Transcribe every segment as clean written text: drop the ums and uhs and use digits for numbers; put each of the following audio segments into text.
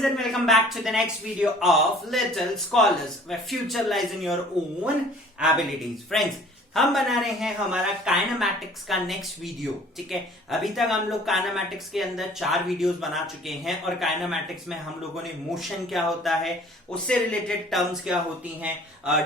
friends, and welcome back to the next video of Little Scholars, where future lies in your own abilities. Friends, हम बना रहे हैं हमारा kinematics का next video. ठीक है, अभी तक हम लोग काइनेमैटिक्स के अंदर 4 वीडियोस बना चुके हैं और काइनेमैटिक्स में हम लोगों ने मोशन क्या होता है, उससे रिलेटेड टर्म्स क्या होती हैं,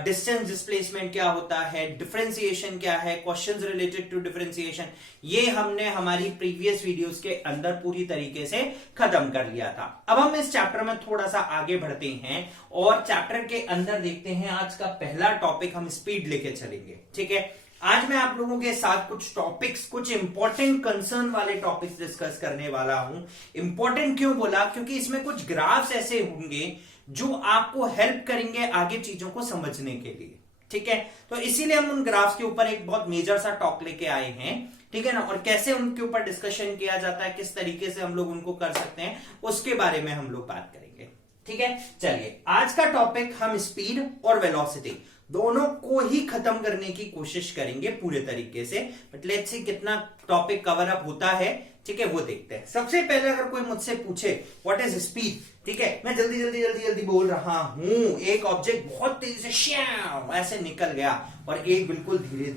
डिस्टेंस डिस्प्लेसमेंट क्या होता है, डिफरेंशिएशन क्या है, क्वेश्चंस रिलेटेड टू डिफरेंशिएशन, ये हमने हमारी प्रीवियस वीडियोस के अंदर पूरी तरीके से खत्म कर लिया था। अब हम इस चैप्टर में थोड़ा सा आगे बढ़ते हैं और चैप्टर के अंदर देखते हैं आज का पहला टॉपिक हम स्पीड लेके चलेंगे। ठीक है, आज मैं आप लोगों के साथ कुछ टॉपिक्स, कुछ इंपॉर्टेंट कंसर्न वाले टॉपिक्स डिस्कस करने वाला हूं। इंपॉर्टेंट क्यों बोला? क्योंकि इसमें कुछ ग्राफ्स ऐसे होंगे जो आपको हेल्प करेंगे आगे चीजों को समझने के लिए। ठीक है, तो इसीलिए हम उन ग्राफ्स के ऊपर एक बहुत मेजर सा टॉक लेके आए हैं। ठीक है ना, और कैसे उनके ऊपर डिस्कशन किया जाता है, किस तरीके से हम लोग उनको कर सकते हैं, उसके बारे में हम लोग बात करेंगे। ठीक है, चलिए आज का टॉपिक हम स्पीड और वेलोसिटी दोनों को ही खत्म करने की कोशिश करेंगे पूरे तरीके से। बट लेट्स सी कितना टॉपिक कवर अप होता है। ठीक है, वो देखते हैं। सबसे पहले अगर कोई मुझसे पूछे व्हाट इज स्पीड, ठीक है, मैं जल्दी बोल रहा हूं। एक ऑब्जेक्ट बहुत तेजी से श्याम ऐसे निकल गया और एक बिल्कुल धीरे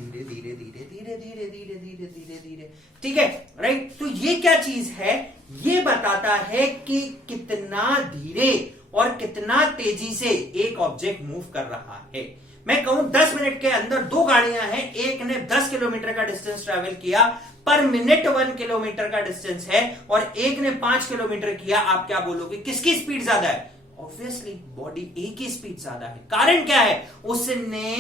धीरे। ठीक है, राइट। तो ये क्या चीज है? ये बताता है कि कितना धीरे और कितना तेजी से एक ऑब्जेक्ट मूव कर रहा है। मैं कहूं 10 मिनट के अंदर 2 गाड़ियां हैं, एक ने 10 किलोमीटर का डिस्टेंस ट्रेवल किया, पर मिनट 1 किलोमीटर का डिस्टेंस है, और एक ने 5 किलोमीटर किया। आप क्या बोलोगे, किसकी स्पीड ज्यादा है? ऑब्वियसली बॉडी ए की स्पीड ज्यादा है। कारण क्या है? उसने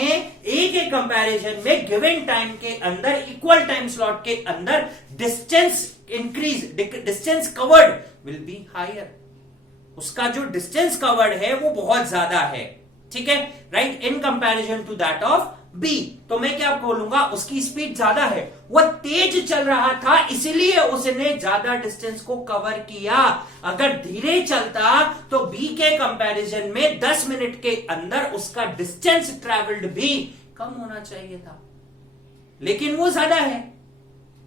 ए के कंपैरिजन में गिवन टाइम के अंदर, इक्वल टाइम स्लॉट के अंदर distance increase, distance covered will be higher. उसका जो डिस्टेंस कवर्ड है वो बहुत ज्यादा है। ठीक है, right, in comparison to that of B. तो मैं क्या बोलूंगा, उसकी स्पीड ज्यादा है, वह तेज चल रहा था इसलिए उसने ज्यादा डिस्टेंस को कवर किया। अगर धीरे चलता तो बी के कंपैरिजन में 10 मिनट के अंदर उसका डिस्टेंस ट्रेवल्ड भी कम होना चाहिए था, लेकिन वो ज्यादा है।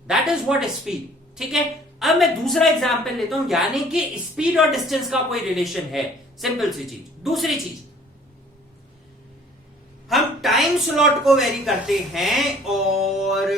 That is what speed. ठीक है, अब मैं दूसरा एग्जांपल लेता हूं, यानी कि स्पीड और डिस्टेंस का कोई रिलेशन है। सिंपल सी चीज। दूसरी चीज, हम टाइम स्लॉट को वेरी करते हैं और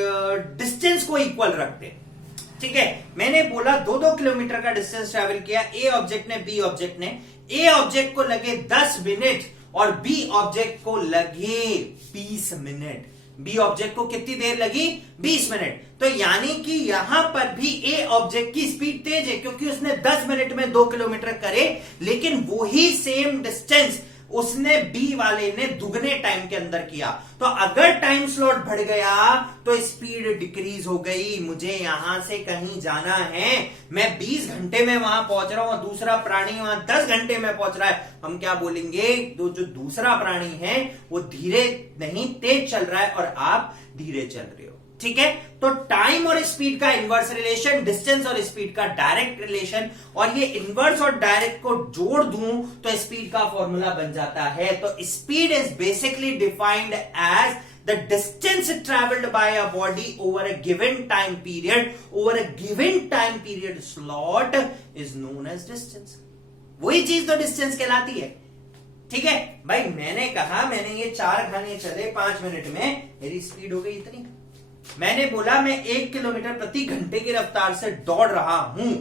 डिस्टेंस को इक्वल रखते हैं। ठीक है, मैंने बोला 2-2 किलोमीटर का डिस्टेंस ट्रैवल किया ए ऑब्जेक्ट ने, बी ऑब्जेक्ट ने। ए ऑब्जेक्ट को लगे 10 मिनट और बी ऑब्जेक्ट को लगे 20 मिनट। बी ऑब्जेक्ट को कितनी देर लगी? 20 मिनट। तो यानी कि यहां पर भी ए ऑब्जेक्ट की स्पीड तेज है, क्योंकि उसने 10 मिनट में 2 किलोमीटर करे, लेकिन वही सेम डिस्टेंस उसने बी वाले ने दुगने टाइम के अंदर किया। तो अगर टाइम स्लॉट बढ़ गया तो स्पीड डिक्रीज हो गई। मुझे यहां से कहीं जाना है, मैं 20 घंटे में वहां पहुंच रहा हूं, दूसरा प्राणी वहां 10 घंटे में पहुंच रहा है। हम क्या बोलेंगे, जो दूसरा प्राणी है वो धीरे नहीं तेज चल रहा है और आप धीरे चल रहे हो। ठीक है, तो टाइम और स्पीड का इनवर्स रिलेशन, डिस्टेंस और स्पीड का डायरेक्ट रिलेशन, और ये इनवर्स और डायरेक्ट को जोड़ दूं तो स्पीड का फॉर्मूला बन जाता है। तो speed is basically defined as the distance traveled by a body over a given time period slot is known as distance। वही चीज तो डिस्टेंस कहलाती है। ठीक है भाई, मैंने कहा मैंने ये 4 खाने चले 5 मिनट में, मेरी स्पीड हो गई इतनी। मैंने बोला मैं 1 किलोमीटर प्रति घंटे की रफ्तार से दौड़ रहा हूं।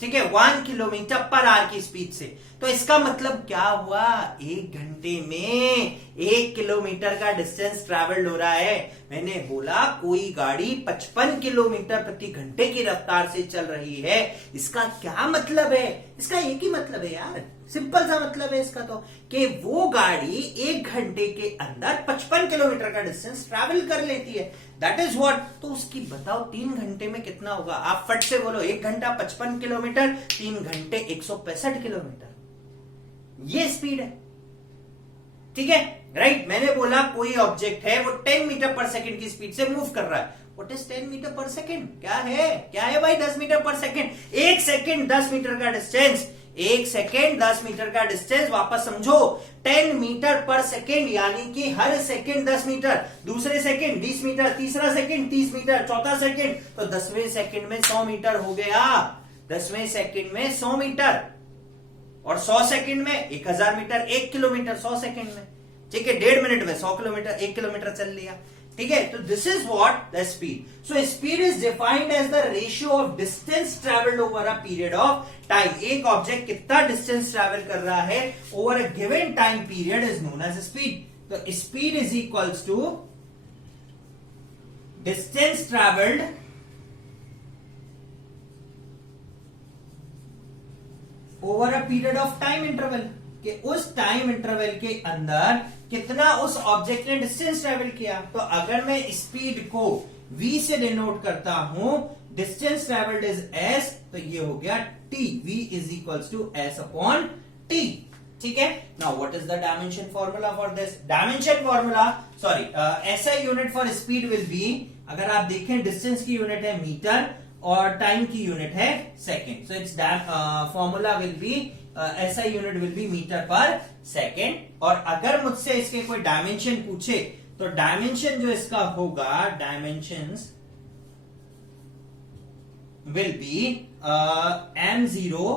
ठीक है, 1 किलोमीटर पर आवर की स्पीड से। तो इसका मतलब क्या हुआ? 1 घंटे में 1 किलोमीटर का डिस्टेंस ट्रैवल्ड हो रहा है। मैंने बोला कोई गाड़ी 55 किलोमीटर प्रति घंटे की रफ्तार से चल रही है। इसका क्या मतलब है? इसका एक ही मतलब है यार, सिंपल सा मतलब है इसका तो, कि वो गाड़ी 1 घंटे के अंदर 55 किलोमीटर का डिस्टेंस ट्रैवल कर लेती है। That is what. तो उसकी बताओ 3 घंटे में कितना होगा? आप फट से बोलो, 1 घंटा 55 किलोमीटर, 3 घंटे 165 किलोमीटर। ये स्पीड है। ठीक है, राइट। मैंने बोला कोई ऑब्जेक्ट है, वो 10 मीटर पर सेकंड की स्पीड से मूव कर रहा है। व्हाट इज 10 मीटर पर सेकंड? क्या है भाई 10 मीटर पर सेकंड? 1 सेकंड 10 मीटर का डिस्टेंस, 1 सेकेंड 10 मीटर का डिस्टेंस। वापस समझो, 10 मीटर पर सेकेंड, यानी कि हर सेकेंड 10 मीटर, दूसरे सेकेंड 20 मीटर, तीसरा सेकेंड 30 मीटर, चौथा सेकेंड, तो 10वें सेकेंड में 100 मीटर हो गया। 10वें सेकेंड में 100 मीटर। और 100 सेकंड में 1000 मीटर, 1 किलोमीटर 100 सेकंड में, ठीक है। 1.5 मिनट में 100 किलोमीटर, 1 किलोमीटर चल लिया, ठीक है। तो this is what the speed. So speed is defined as the ratio of distance travelled over a period of time. एक ऑब्जेक्ट कितना डिस्टेंस ट्रेवल कर रहा है over a given time period is known as speed. तो speed is equals to distance travelled over a period of time interval, कि उस time interval के अंदर कितना उस ऑब्जेक्ट ने डिस्टेंस ट्रेवल किया। तो अगर मैं स्पीड को v से डिनोट करता हूं, डिस्टेंस ट्रेवल्ड इज s, तो ये हो गया t, v is equals to s upon t, ठीक है। Now what is the dimension formula for this? Dimension formula, sorry, SI unit for speed will be, अगर आप देखें डिस्टेंस की यूनिट है मीटर और टाइम की यूनिट है second, so its formula will be SI unit will be metre per second. और अगर मुझसे इसके कोई डायमेंशन पूछे तो डायमेंशन जो इसका होगा, dimensions will be m0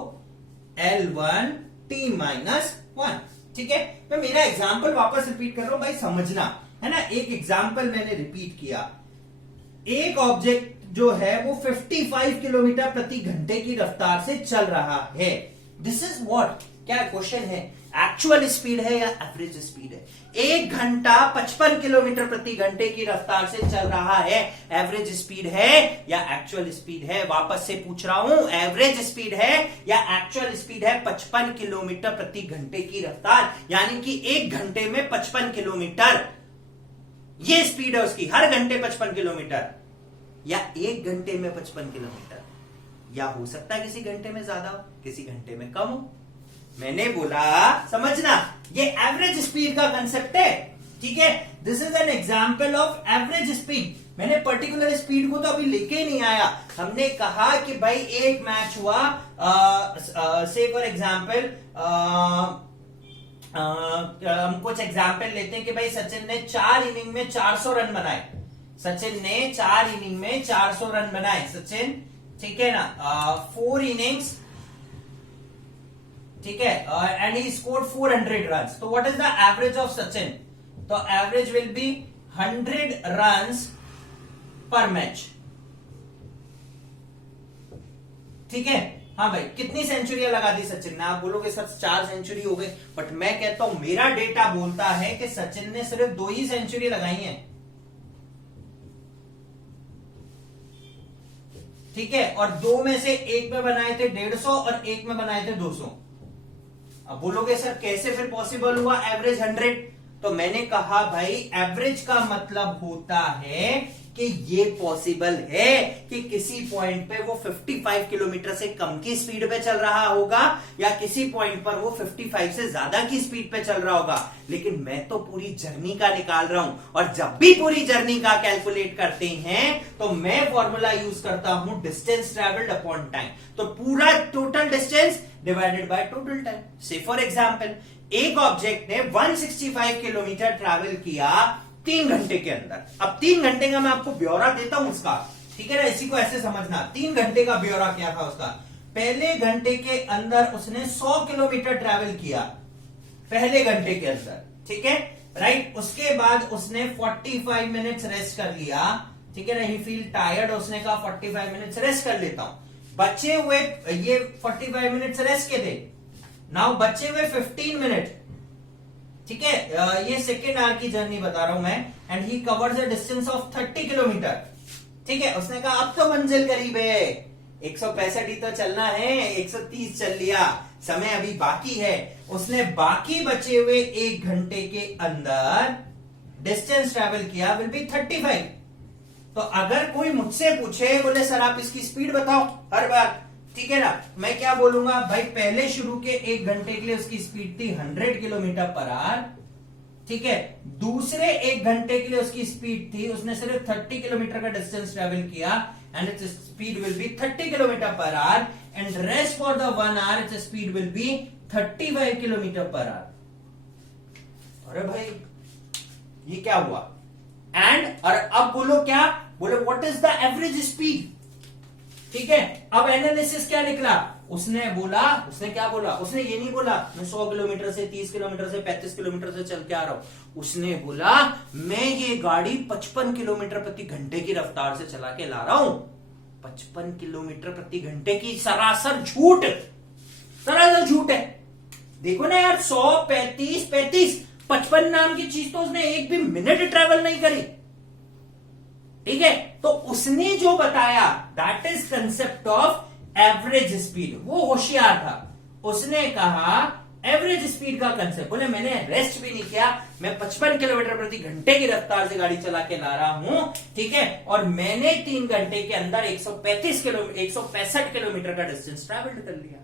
L1 t-1, ठीक है। मैं मेरा एग्जांपल वापस रिपीट कर रहा हूं भाई, समझना है ना। एक एग्जांपल मैंने रिपीट किया, एक ऑब्जेक्ट जो है वो 55 किलोमीटर प्रति घंटे की रफ्तार से चल रहा है। दिस इज व्हाट, क्या क्वेश्चन है, एक्चुअल स्पीड है या एवरेज स्पीड है? 1 घंटा 55 किलोमीटर प्रति घंटे की रफ्तार से चल रहा है, एवरेज स्पीड है या एक्चुअल स्पीड है? वापस से पूछ रहा हूं, एवरेज स्पीड है या एक्चुअल स्पीड है? 55 किलोमीटर प्रति घंटे की रफ्तार, यानी कि 1 घंटे में 55 किलोमीटर, ये स्पीड है उसकी, हर घंटे 55 किलोमीटर, या 1 घंटे में 55 किलोमीटर, या हो सकता है किसी घंटे में ज्यादा हो, किसी घंटे में कम हो। मैंने बोला, समझना, ये एवरेज स्पीड का कंसेप्ट है, ठीक है। This is an example of average speed. मैंने पर्टिकुलर स्पीड को तो अभी लेके ही नहीं आया। हमने कहा कि भाई एक मैच हुआ, से फॉर एग्जांपल हम कुछ एग्जांपल लेते हैं कि भाई सचिन ने 4 इनिंग में 400 रन बनाए, सचिन ने 4 इनिंग में 400 रन बनाए, सचिन, ठीक है ना, 4 इनिंग्स, ठीक है, एंड ही स्कोर्ड 400 रन। तो what is the average of Sachin? तो एवरेज विल बी 100 रन पर मैच, ठीक है। हाँ भाई, कितनी सेंचुरियां लगा दी सचिन ने? आप बोलोगे सर 4 सेंचुरी हो गई, बट मैं कहता हूं मेरा डेटा बोलता है कि सचिन ने सिर्फ 2 ही सेंचुरी लगाई है, ठीक है। और 2 में से एक में बनाए थे 150 और एक में बनाए थे 200। अब बोलोगे सर कैसे फिर पॉसिबल हुआ एवरेज 100? तो मैंने कहा भाई एवरेज का मतलब होता है कि ये पॉसिबल है कि किसी पॉइंट पे वो 55 किलोमीटर से कम की स्पीड पे चल रहा होगा, या किसी पॉइंट पर वो 55 से ज्यादा की स्पीड पे चल रहा होगा। लेकिन मैं तो पूरी जर्नी का निकाल रहा हूं, और जब भी पूरी जर्नी का कैलकुलेट करते हैं तो मैं फॉर्मूला यूज करता हूं डिस्टेंस ट्रेवल्ड अपॉन टाइम। तो पूरा total distance divided by total time. से फॉर एग्जांपल, एक ऑब्जेक्ट ने 165 किलोमीटर ट्रैवल किया 3 घंटे के अंदर। अब 3 घंटे का मैं आपको ब्यौरा देता हूं उसका, ठीक है ना, इसी को ऐसे समझना। 3 घंटे का ब्यौरा क्या था उसका? पहले घंटे के अंदर उसने 100 किलोमीटर ट्रैवल किया, पहले घंटे के अंदर, ठीक है, राइट। उसके बाद उसने 45 मिनट्स रेस्ट कर लिया, ठीक है ना, ही फील टायर्ड, उसने कहा 45 मिनट्स रेस्ट कर लेता हूं। बचे हुए ये 45 मिनट्स रेस्ट के थे, नाउ बचे हुए 15 मिनट, ठीक है, ये सेकेंड आवर की जर्नी बता रहा हूं मैं, and he covers a distance of 30 kilometre, ठीक है। उसने कहा अब तो मंजिल करीब है, 165 ही तो चलना है, 130 चल लिया, समय अभी बाकी है। उसने बाकी बचे हुए 1 घंटे के अंदर डिस्टेंस ट्रेवल किया विल बी 35। तो अगर कोई मुझसे पूछे, बोले सर आप इसकी स्पीड बताओ हर बार, ठीक है ना, मैं क्या बोलूंगा भाई, पहले शुरू के 1 घंटे के लिए उसकी स्पीड थी 100 किलोमीटर पर आवर, ठीक है। दूसरे 1 घंटे के लिए उसकी स्पीड थी, उसने सिर्फ 30 किलोमीटर का डिस्टेंस ट्रेवल किया, and its speed will be 30 kilometre per hour, and rest for the 1 hour its speed will be 35 kilometre per hour. अरे भाई ये क्या हुआ? एंड और अब बोलो क्या बोले, what is the average speed, ठीक है। अब एनालिसिस क्या निकला? उसने क्या बोला, उसने ये नहीं बोला मैं 100 किलोमीटर से 30 किलोमीटर से 35 किलोमीटर से चल के आ रहा हूं। उसने बोला मैं ये गाड़ी 55 किलोमीटर प्रति घंटे की रफ्तार से चला के ला रहा हूं। 55 किलोमीटर प्रति घंटे की सरासर झूठ है। देखो ना यार, 100 35 55 नाम की चीज तो उसने एक भी मिनट ट्रेवल नहीं करी। ठीक है, तो उसने जो बताया that is concept of average speed. वो होशियार था, उसने कहा एवरेज स्पीड का कंसेप्ट। बोले मैंने रेस्ट भी नहीं किया, मैं 55 किलोमीटर प्रति घंटे की रफ्तार से गाड़ी चला के ला रहा हूं। ठीक है, और मैंने 3 घंटे के अंदर 165 किलोमीटर का डिस्टेंस ट्रेवल कर लिया।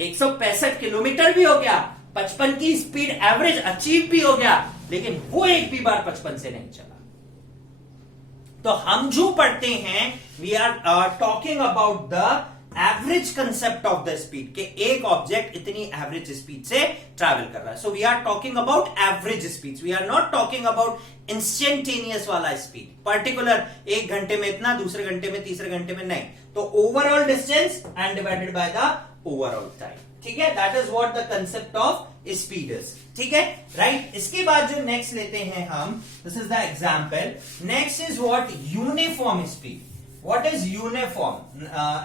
165 किलोमीटर भी हो गया, 55 की स्पीड एवरेज अचीव भी हो गया, लेकिन वो एक भी बार 55 से नहीं चला। तो हम जो पढ़ते हैं, we are talking about the average concept of the speed, के एक ऑब्जेक्ट इतनी एवरेज स्पीड से ट्रैवल कर रहा है। So we are talking about average speed, we are not talking about instantaneous वाला स्पीड, पर्टिकुलर 1 घंटे में इतना, दूसरे घंटे में, तीसरे घंटे में नहीं। तो overall distance and divided by the overall time. ठीक है, that is what the concept of speed is. ठीक है, राइट। इसके बाद जो नेक्स्ट लेते हैं हम, this is the example. Next is what, uniform speed. What is uniform,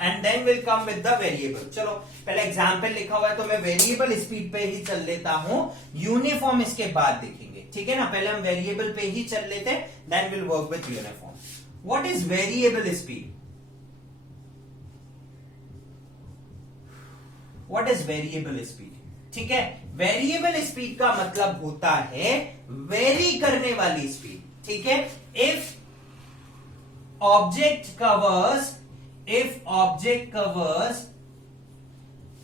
and then will come with the variable. चलो पहले एग्जांपल लिखा हुआ है तो मैं वेरिएबल स्पीड पे ही चल लेता हूं, यूनिफॉर्म इसके बाद देखेंगे। ठीक है ना, पहले हम वेरिएबल पे ही चल लेते हैं, then will work with uniform. What is variable speed? What is variable speed? ठीक है, वेरिएबल स्पीड का मतलब होता है वेरी करने वाली स्पीड। ठीक है, if object covers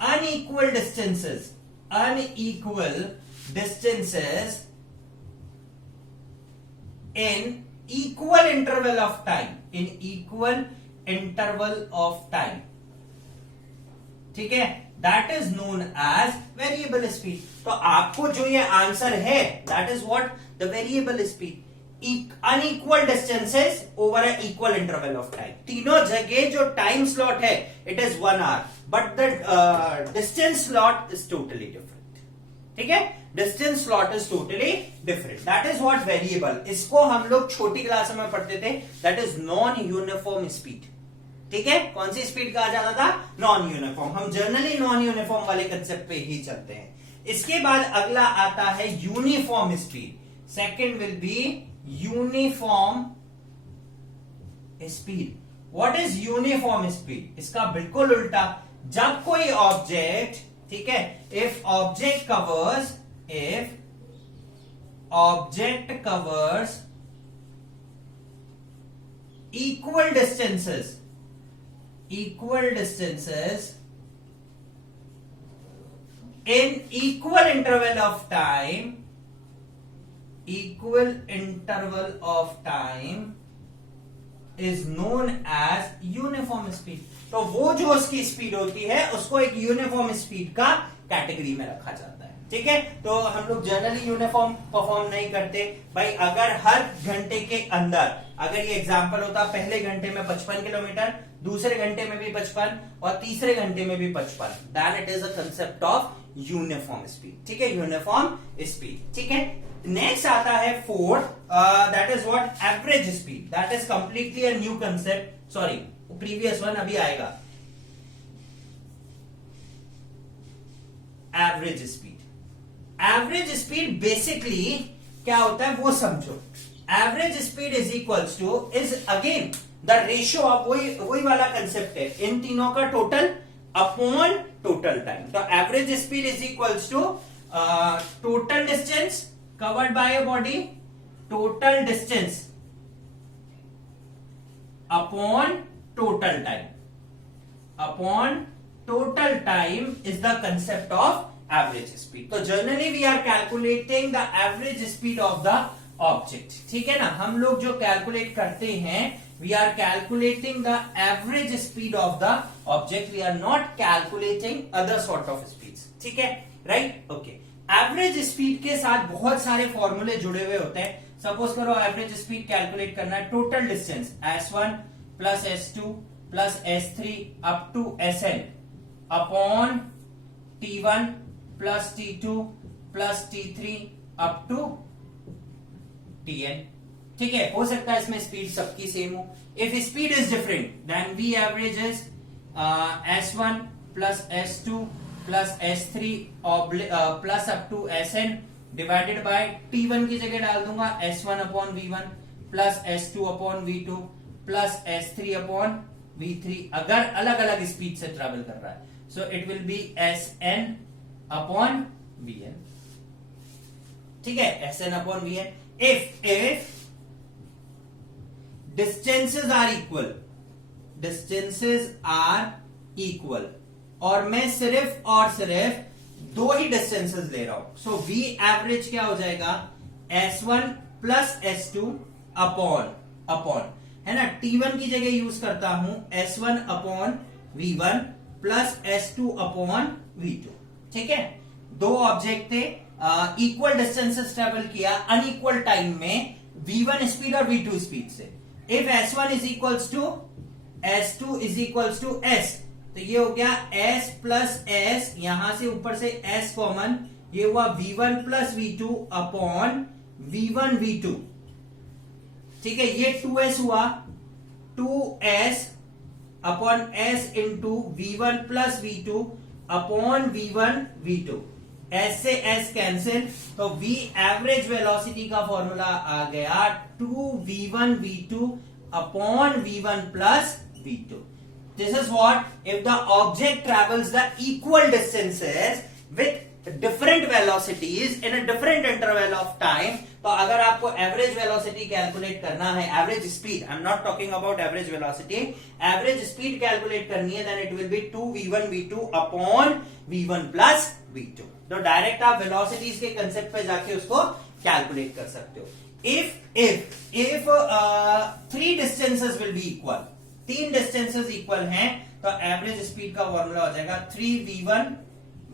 unequal distances in equal interval of time, ठीक है, that is known as variable speed. तो आपको जो ये आंसर है, that is what the variable speed, unequal distances over a equal interval of time. तीनों जगह जो टाइम स्लॉट है it is 1 hour, but the distance slot is totally different. ठीक है, distance slot is totally different, that is what variable. इसको हम लोग छोटी क्लास में पढ़ते थे, that is non uniform speed. ठीक है, कौन सी स्पीड कहा जाता था? Non uniform. हम जनरली नॉन यूनिफॉर्म वाले कंसेप्ट पे ही चलते हैं। इसके बाद अगला आता है uniform speed. Second will be uniform speed. What is uniform speed? इसका बिल्कुल उल्टा। जब कोई ऑब्जेक्ट, ठीक है, if object covers equal distances in equal interval of time is known as uniform speed। तो वो जो उसकी स्पीड होती है उसको एक यूनिफॉर्म स्पीड का कैटेगरी में रखा जाता है। ठीक है, तो हम लोग जनरली यूनिफॉर्म परफॉर्म नहीं करते भाई। अगर हर घंटे के अंदर, अगर ये एग्जांपल होता पहले घंटे में 55 किलोमीटर, दूसरे घंटे में भी 55 और तीसरे घंटे में भी 55, then it is a concept of uniform speed. ठीक है, यूनिफॉर्म स्पीड। ठीक है, नेक्स्ट आता है fourth, that is what, average speed. That is completely a new concept, sorry previous one अभी आएगा। Average speed, average speed basically क्या होता है वो समझो। Average speed is equals to, is again the ratio of, वही वाला कंसेप्ट है, इन तीनों का टोटल अपॉन टोटल टाइम। तो average speed is equals to total distance covered by a body, total distance upon total time, upon total time is the concept of average speed. तो generally we are calculating the average speed of the object. ठीक है ना, हम लोग जो calculate करते हैं, we are calculating the average speed of the object, we are not calculating other sort of speeds. ठीक है, राइट, ओके। एवरेज स्पीड के साथ बहुत सारे फॉर्मूले जुड़े हुए होते हैं। सपोज करो एवरेज स्पीड कैलकुलेट करना है, total distance S1 plus S2 plus S3 up to Sn upon T1 plus T2 plus T3 up to Tn। ठीक है, हो सकता है इसमें स्पीड सबकी सेम हो। If speed is different then V average is S1 plus S2 plus S3 plus up to Sn divided by T1 की जगह डाल दूंगा S1 upon V1 plus S2 upon V2 plus S3 upon V3, अगर अलग अलग speed से travel कर रहा है। So it will B Sn upon Vn। ठीक है, Sn upon Vn। if distances are equal और मैं सिर्फ और सिर्फ दो ही डिस्टेंसेस ले रहा हूं, सो V एवरेज क्या हो जाएगा S1 प्लस S2 अपॉन है ना, T1 की जगह यूज करता हूं S1 upon V1 plus S2 upon V2। ठीक है, दो ऑब्जेक्ट थे, इक्वल डिस्टेंसेस ट्रेवल किया अनइक्वल टाइम में V1 स्पीड और V2 स्पीड से। If S1 is equals to S2 is equals to S, तो ये हो गया S प्लस S, यहां से ऊपर से S कॉमन, ये हुआ V1 plus V2 upon V1 V2। ठीक है, ये 2S हुआ, 2S upon S into V1 plus V2 upon V1 V2। S से S कैंसिल, तो V एवरेज वेलोसिटी का फॉर्मूला आ गया 2V1 V2 upon V1 plus V2। This is what if the object travels the equal distances with different velocities in a different interval of time। तो अगर आपको average velocity calculate करना है, average speed, I am not talking about average velocity, average speed calculate करनी है, then it will be 2V1 V2 upon V1 plus V2। तो direct आप velocities के कंसेप्ट पे जाके उसको कैलकुलेट कर सकते हो। If three distances will be equal, तीन डिस्टेंसेस इक्वल हैं, तो एवरेज स्पीड का फॉर्मूला हो जाएगा 3V1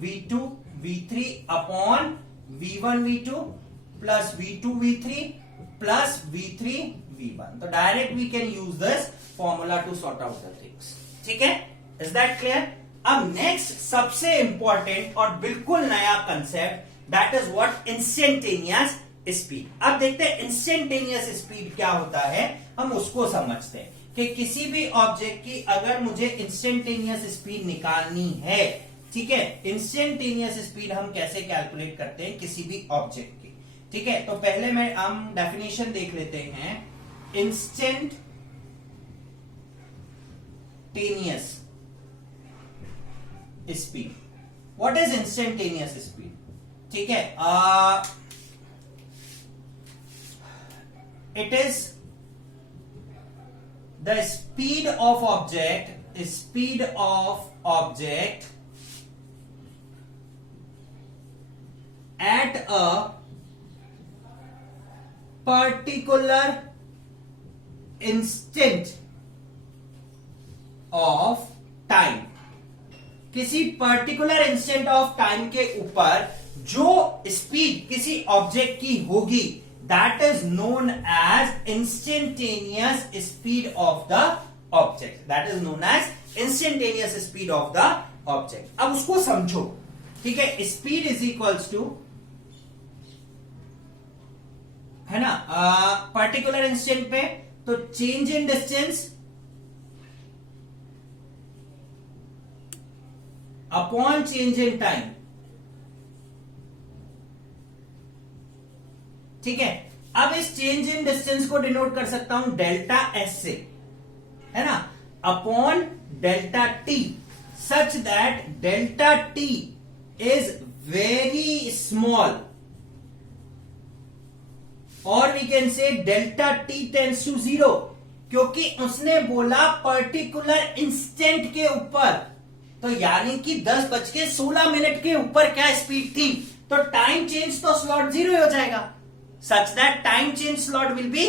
V2 V3 upon V1 V2 plus V2 V3 plus V3 V1। तो direct we can use this formula to sort out the things. ठीक है, is that clear? अब next सबसे इंपॉर्टेंट और बिल्कुल नया concept, that is what instantaneous speed. अब देखते हैं इंस्टेंटेनियस स्पीड क्या होता है, हम उसको समझते हैं कि किसी भी ऑब्जेक्ट की अगर मुझे इंस्टेंटेनियस स्पीड निकालनी है, ठीक है, इंस्टेंटेनियस स्पीड हम कैसे कैलकुलेट करते हैं किसी भी ऑब्जेक्ट की। ठीक है, तो पहले हम डेफिनेशन देख लेते हैं। Instantaneous speed, what is instantaneous speed? ठीक है, it is the speed of object at a particular instant of time। किसी पर्टिकुलर इंस्टेंट ऑफ टाइम के ऊपर जो स्पीड किसी ऑब्जेक्ट की होगी, that is known as instantaneous speed of the object. That is known as instantaneous speed of the object. अब उसको समझो। ठीक है, स्पीड इज इक्वल्स टू, है ना, पर्टिकुलर इंस्टेंट पे तो change in distance upon change in time. ठीक है, अब इस चेंज इन डिस्टेंस को डिनोट कर सकता हूं डेल्टा एस से, है ना, upon delta t, such that delta t is very small, और we can say delta t tends to 0, क्योंकि उसने बोला पर्टिकुलर इंस्टेंट के ऊपर, तो यानी कि 10:16 के ऊपर क्या स्पीड थी, तो टाइम चेंज तो स्लॉट 0 हो जाएगा, such that time change slot will be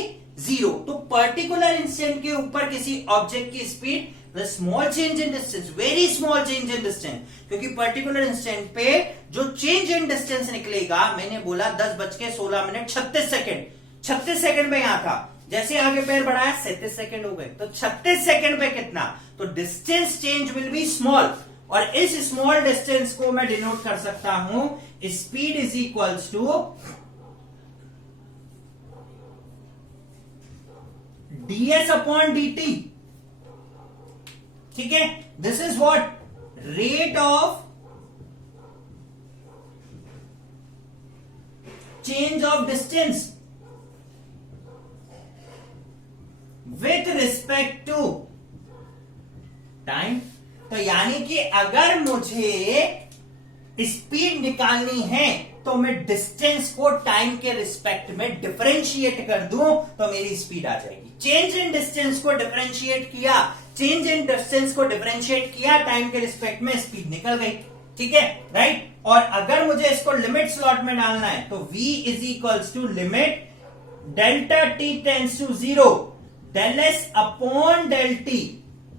0। तो पर्टिकुलर इंस्टेंट के ऊपर किसी ऑब्जेक्ट की speed, small change in distance, very small change in distance, क्योंकि पर्टिकुलर इंस्टेंट पे जो चेंज इन डिस्टेंस निकलेगा, मैंने बोला 10:16 36 सेकंड में यहां था, जैसे आगे पैर बढ़ाया 37 सेकंड हो गए, तो 36 सेकंड पे कितना, तो distance change will be small, और इस स्मॉल डिस्टेंस को मैं डिनोट कर सकता हूं speed is equals to ds upon dt। ठीक है, this is what rate of change of distance with respect to time. तो यानी कि अगर मुझे स्पीड निकालनी है तो मैं डिस्टेंस को टाइम के रिस्पेक्ट में डिफरेंशिएट कर दूं तो मेरी स्पीड आ जाएगी। चेंज इन डिस्टेंस को डिफरेंशिएट किया, चेंज इन डिस्टेंस को डिफरेंशिएट किया टाइम के रिस्पेक्ट में, स्पीड निकल गई। ठीक है, राइट। और अगर मुझे इसको लिमिट स्लॉट में डालना है तो v is equals to limit delta t tends to 0 del s upon del t,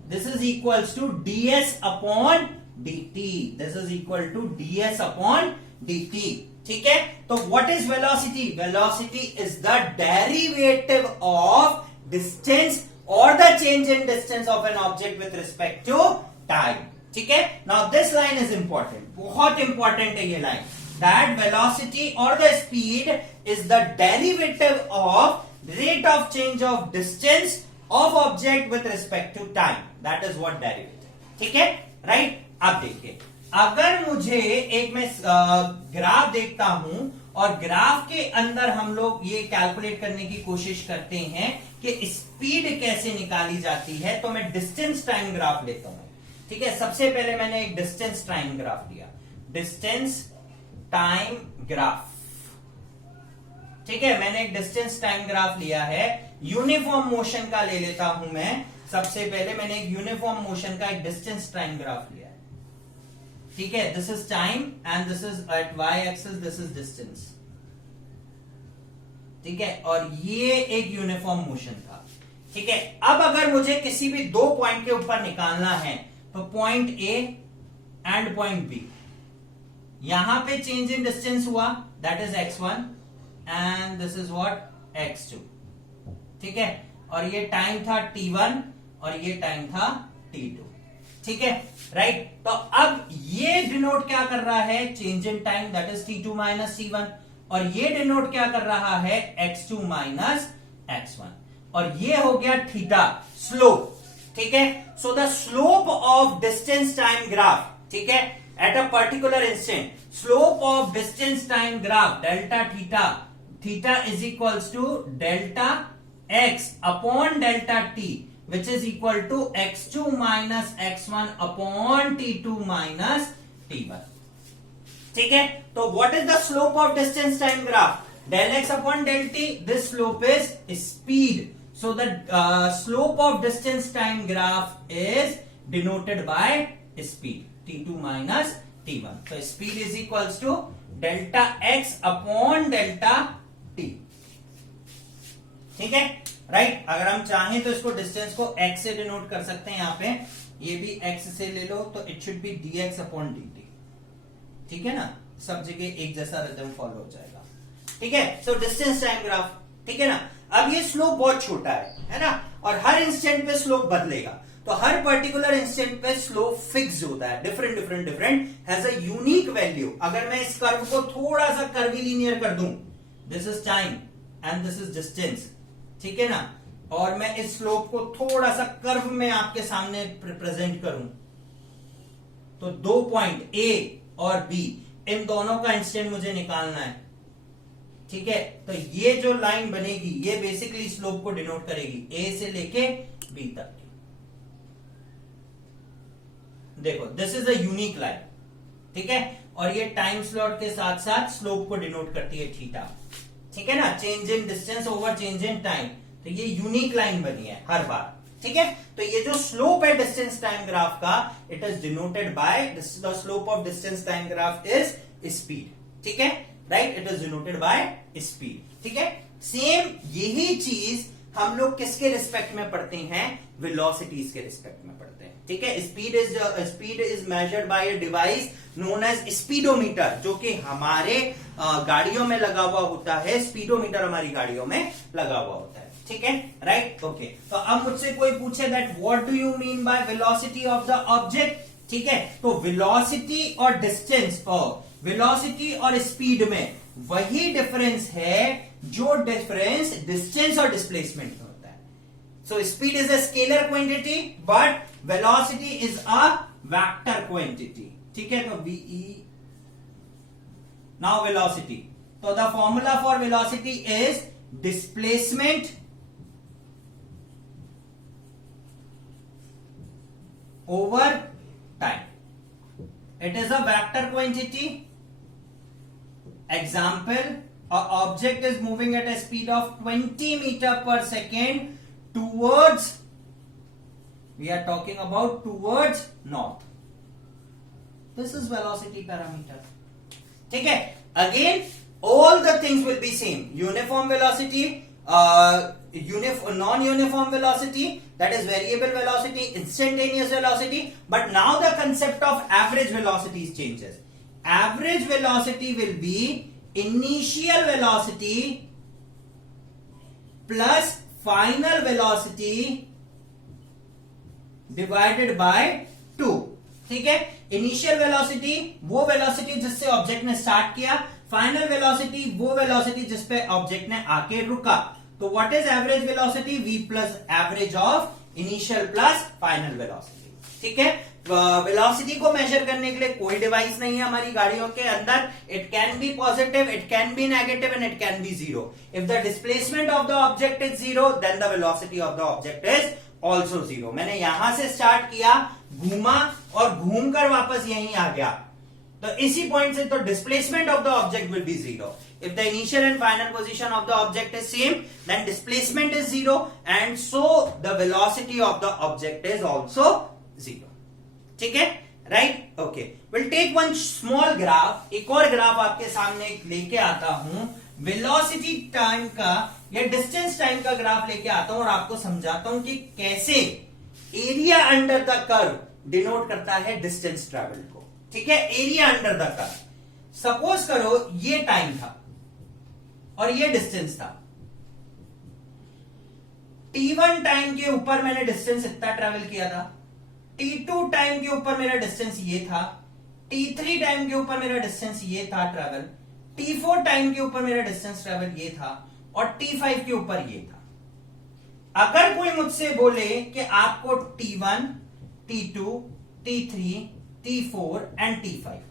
this is equals to ds upon dt, this is equal to ds upon dt। ठीक है, तो what is velocity, velocity is the derivative of distance और the change in distance of an object with respect to time. ठीक है, now this line is important, बहुत important है ये line, that velocity और the speed is the derivative of rate of change of distance of object with respect to time, that is what derivative। ठीक है, right. अब देखिए, अगर मुझे एक मैं ग्राफ देखता हूं और ग्राफ के अंदर हम लोग ये कैलकुलेट करने की कोशिश करते हैं कि स्पीड कैसे निकाली जाती है, तो मैं डिस्टेंस टाइम ग्राफ लेता हूं। ठीक है, सबसे पहले मैंने एक डिस्टेंस टाइम ग्राफ लिया, डिस्टेंस टाइम ग्राफ। ठीक है, मैंने एक डिस्टेंस टाइम ग्राफ लिया है, यूनिफॉर्म मोशन का ले लेता हूं मैं। सबसे पहले मैंने एक यूनिफॉर्म मोशन का एक डिस्टेंस टाइम ग्राफ लिया है। ठीक है, this is time and this is at Y axis, this is distance. ठीक है, और ये एक यूनिफॉर्म मोशन था। ठीक है, अब अगर मुझे किसी भी दो पॉइंट के ऊपर निकालना है तो point A and point B, यहां पे चेंज इन डिस्टेंस हुआ, that is x1 and this is what x2। ठीक है, और ये टाइम था t1 और ये टाइम था t2। ठीक है, राइट। तो अब ये डिनोट क्या कर रहा है, change in time, that is t2 minus t1, और ये डिनोट क्या कर रहा है, x2 माइनस x1, और ये हो गया थीटा, स्लोप। ठीक है, so the slope of distance time graph, ठीक है, at a particular instant, slope of distance time graph delta theta, theta is equals to delta x upon delta t, which is equal to x2 minus x1 upon t2 minus t1। ठीक है, तो what is the slope of distance time graph, del x upon del t, this slope is speed, so the slope of distance time graph is denoted by speed, t2 minus t1, so speed is equals to delta x upon delta t। ठीक है, right. अगर हम चाहें तो इसको distance को x से denote कर सकते हैं, यहां पे ये भी x से ले लो तो it should be dx upon dt। ठीक है ना, सब जगह एक जैसा रिदम फॉलो हो जाएगा। ठीक है, सो डिस्टेंस टाइम ग्राफ। ठीक है ना, अब ये स्लोप बहुत छोटा है ना, और हर इंस्टेंट पे स्लोप बदलेगा, तो हर पर्टिकुलर इंस्टेंट पे स्लोप फिक्स होता है, different has a unique value. अगर मैं इस कर्व को थोड़ा सा कर्वीलिनियर कर दूं, this is time and this is distance. ठीक है ना, और मैं इस स्लोप को थोड़ा सा कर्व में आपके सामने प्रेजेंट करूं, तो दो पॉइंट ए और बी, इन दोनों का इंस्टेंट मुझे निकालना है। ठीक है, तो ये जो लाइन बनेगी ये बेसिकली स्लोप को डिनोट करेगी, ए से लेके बी तक। देखो, this is a unique line. ठीक है, और ये टाइम स्लॉट के साथ साथ स्लोप को डिनोट करती है थीटा। ठीक है ना, change in distance over change in time, तो ये यूनिक लाइन बनी है हर बार। ठीक है, तो ये जो स्लोप है डिस्टेंस टाइम ग्राफ का, it is denoted by the slope of distance time graph is speed. ठीक है, right, it is denoted by speed. ठीक है, सेम यही चीज हम लोग किसके रिस्पेक्ट में पढ़ते हैं, वेलोसिटीज के रिस्पेक्ट में पढ़ते हैं। ठीक है, speed is measured by a device known as speedometer, जो कि हमारे गाड़ियों में लगा हुआ होता है। स्पीडोमीटर हमारी गाड़ियों में लगा हुआ होता है। ठीक है, राइट, ओके। तो अब मुझसे कोई पूछे that what do you mean by velocity of the object, ठीक है, तो वेलोसिटी और डिस्टेंस और वेलोसिटी और स्पीड में वही डिफरेंस है जो डिफरेंस डिस्टेंस और डिस्प्लेसमेंट में होता है। सो speed is a scalar quantity but velocity is a vector quantity, ठीक है। तो वीई नाउ वेलोसिटी, तो the formula for velocity is displacement over time. It is a vector quantity. Example, a object is moving at a speed of 20 meter per second towards, we are talking about towards north. This is velocity parameter. ठीक है, again all the things will be same. Uniform velocity, non-uniform velocity, that is variable velocity, instantaneous velocity, but now the concept of average velocity changes. Average velocity will be initial velocity plus final velocity divided by 2, ठीक है। Initial velocity वो velocity जिससे object ने start किया, final velocity वो velocity जिस पे object ने आके रुका। तो what is average velocity? v plus average of initial plus final velocity, ठीक है। वेलोसिटी को मेजर करने के लिए कोई डिवाइस नहीं है हमारी गाड़ियों के अंदर। It can be positive, it can be negative and it can be zero. If the displacement of the object is zero then the velocity of the object is also zero. मैंने यहां से start किया, घूमा और घूमकर वापस यहीं आ गया, तो इसी पॉइंट से तो displacement of the object will be zero. If the initial and final position of the object is same, then displacement is zero, and so the velocity of the object is also zero. ठीक है, right? Okay. We'll take one small graph. एक और graph आपके सामने लेके आता हूं, velocity time का या डिस्टेंस टाइम का ग्राफ लेके आता हूं और आपको समझाता हूं कि कैसे area under the curve denote करता है डिस्टेंस ट्रेवल को, ठीक है। Area under the curve, suppose करो ये टाइम था और ये डिस्टेंस था। t1 टाइम के ऊपर मैंने डिस्टेंस इतना ट्रेवल किया था, t2 टाइम के ऊपर मेरा डिस्टेंस ये था, t3 टाइम के ऊपर मेरा डिस्टेंस ये था ट्रेवल, t4 टाइम के ऊपर मेरा डिस्टेंस ट्रेवल ये था और t5 के ऊपर ये था। अगर कोई मुझसे बोले कि आपको t1, t2, t3, t4 and t5,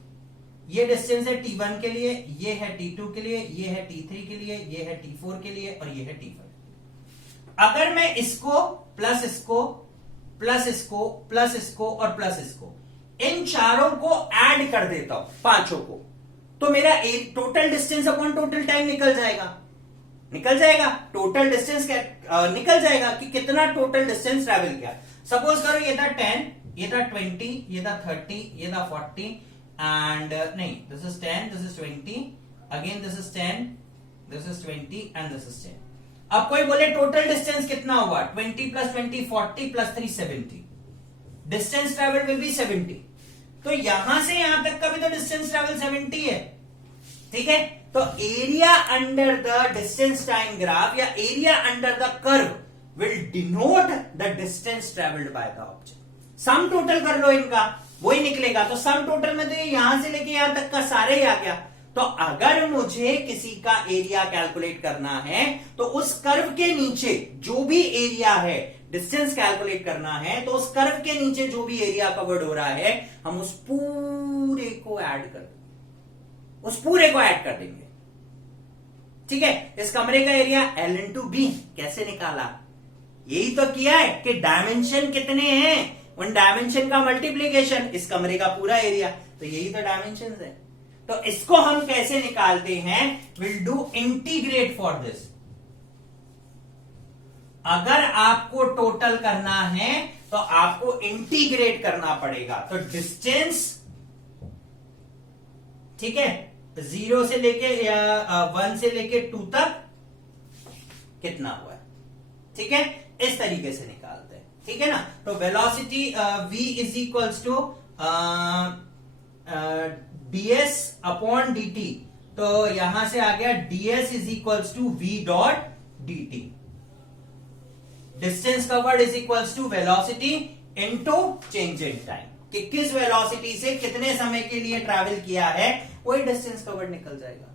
ये डिस्टेंस है t1 के लिए, ये है t2 के लिए, ये है t3 के लिए, ये है t4 के लिए और ये है t5। अगर मैं इसको प्लस इसको प्लस इसको प्लस इसको और प्लस इसको, इन चारों को ऐड कर देता हूं, पांचों को, तो मेरा एक total distance upon total time निकल जाएगा। टोटल डिस्टेंस निकल जाएगा कि कितना टोटल डिस्टेंस ट्रैवल किया। सपोज करो ये था 10, ये था 20, ये था 30, ये था 40 एंड नहीं, this is 10, this is 20, again this is 10, this is 20 and this is 10। अब कोई बोले टोटल डिस्टेंस कितना हुआ? 20 plus 20 40 plus 3 70। Distance travel will be 70। तो यहां से यहां तक का भी तो डिस्टेंस ट्रेवल 70 है, ठीक है। तो area under the distance time graph या area under the curve will denote the distance travelled by the object. Sum total कर लो इनका, वही निकलेगा। तो सम टोटल में तो ये यहां से लेके यहां तक का सारे ही आ गया। तो अगर मुझे किसी का एरिया कैलकुलेट करना है तो उस कर्व के नीचे जो भी एरिया है, डिस्टेंस कैलकुलेट करना है, तो उस कर्व के नीचे जो भी एरिया कवर्ड हो रहा है हम उस पूरे को ऐड कर देंगे, उस पूरे को ऐड कर देंगे, ठीक है। इस कमरे का एरिया L इंटू बी कैसे निकाला? यही तो किया है कि डायमेंशन कितने हैं, उन डायमेंशन का मल्टीप्लीकेशन, इस कमरे का पूरा एरिया, तो यही तो डायमेंशन है। तो इसको हम कैसे निकालते हैं? Will do integrate for this. अगर आपको टोटल करना है तो आपको इंटीग्रेट करना पड़ेगा। तो डिस्टेंस, ठीक है, 0 से लेके 1 से लेके 2 तक कितना हुआ है, ठीक है, इस तरीके से निकालते हैं, ठीक है ना। तो velocity v is equals to ds upon dt। तो यहां से आ गया ds is equals to v dot dt। Distance covered is equals to velocity into change in time, कि किस वेलोसिटी से कितने समय के लिए ट्रैवल किया है, वही डिस्टेंस कवर्ड निकल जाएगा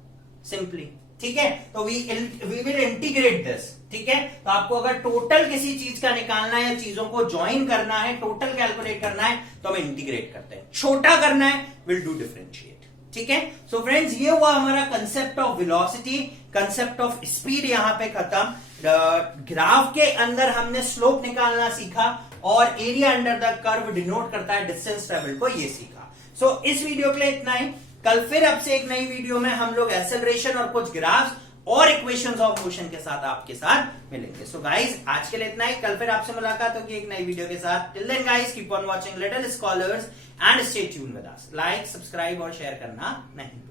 सिंपली। ठीक है, तो वी विल इंटीग्रेट दिस। ठीक है, तो आपको अगर टोटल किसी चीज का निकालना है या चीजों को ज्वाइन करना है, टोटल कैलकुलेट करना है, तो हम इंटीग्रेट करते हैं। छोटा करना है, विल डू डिफरेंशिएट। ठीक है, सो फ्रेंड्स ये हुआ हमारा concept of velocity, concept of speed यहां पे खत्म। ग्राफ के अंदर हमने स्लोप निकालना सीखा और area under the curve denote करता है डिस्टेंस ट्रेवल को, ये सीखा। सो इस वीडियो के लिए इतना ही। कल फिर अब से एक नई वीडियो में हम लोग एक्सेलरेशन और कुछ ग्राफ्स और इक्वेशंस ऑफ मोशन के साथ आपके साथ मिलेंगे। सो गाइस आज के लिए इतना ही, कल फिर आपसे मुलाकात होगी एक नई वीडियो के साथ। Till then guys keep on watching Little Scholars and stay tuned with us. Like, subscribe और शेयर करना नहीं